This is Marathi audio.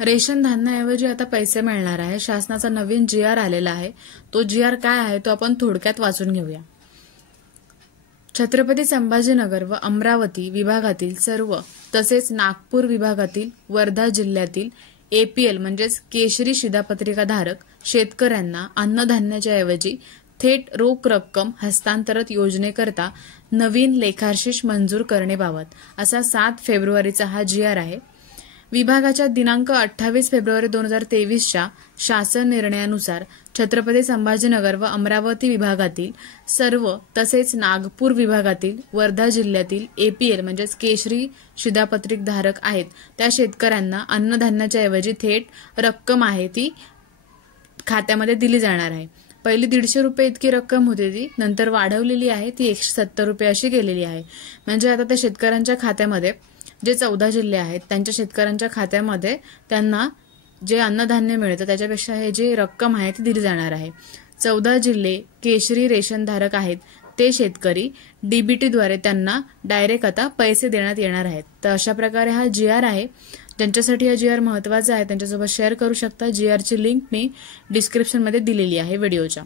रेशन धान्याऐवजी आता पैसे मिळणार आहे। शासनाचा नवीन GR आलेला आहे। तो GR काय आहे तो आपण थोडक्यात वाचून घेऊया। छत्रपती संभाजीनगर व अमरावती विभागातील सर्व तसेच नागपूर विभागातील वर्धा जिल्ह्यातील APL म्हणजेच केशरी शिधापत्रिकाधारक शेतकऱ्यांना अन्नधान्याच्या ऐवजी थेट रोख रक्कम हस्तांतरित योजनेकरता नवीन लेखाशीर्ष मंजूर करण्याबाबत असा 7 फेब्रुवारीचा हा GR आहे। विभागाच्या दिनांक 28 फेब्रुवारी 2023च्या शासन निर्णयानुसार छत्रपती संभाजीनगर व अमरावती विभागातील सर्व तसेच नागपूर विभागातील वर्धा जिल्ह्यातील APL म्हणजेच केशरी शिधापत्रिकाधारक आहेत त्या शेतकऱ्यांना अन्नधान्याच्या ऐवजी थेट रक्कम आहे ती खात्यामध्ये दिली जाणार आहे। पहिली 150 रुपये इतकी रक्कम होती ती नंतर वाढवलेली आहे ती 170 रुपये अशी गेलेली आहे। म्हणजे आता त्या शेतकऱ्यांच्या खात्यामध्ये जे 14 जिल्हे आहेत त्यांच्या शेतकऱ्यांच्या खात्यामध्ये त्यांना जे अन्नधान्य मिळतं त्याच्यापेक्षा हे जे रक्कम आहे ती दिली जाणार आहे। 14 जिल्हे केशरी रेशनधारक आहेत ते शेतकरी DBT द्वारे त्यांना डायरेक्ट आता पैसे देण्यात येणार आहेत। तर अशा प्रकारे हा GR आहे। ज्यांच्यासाठी हा GR महत्त्वाचा आहे त्यांच्यासोबत शेअर करू शकता। GR ची लिंक मी डिस्क्रिप्शन मध्ये दिलेली आहे व्हिडिओच्या।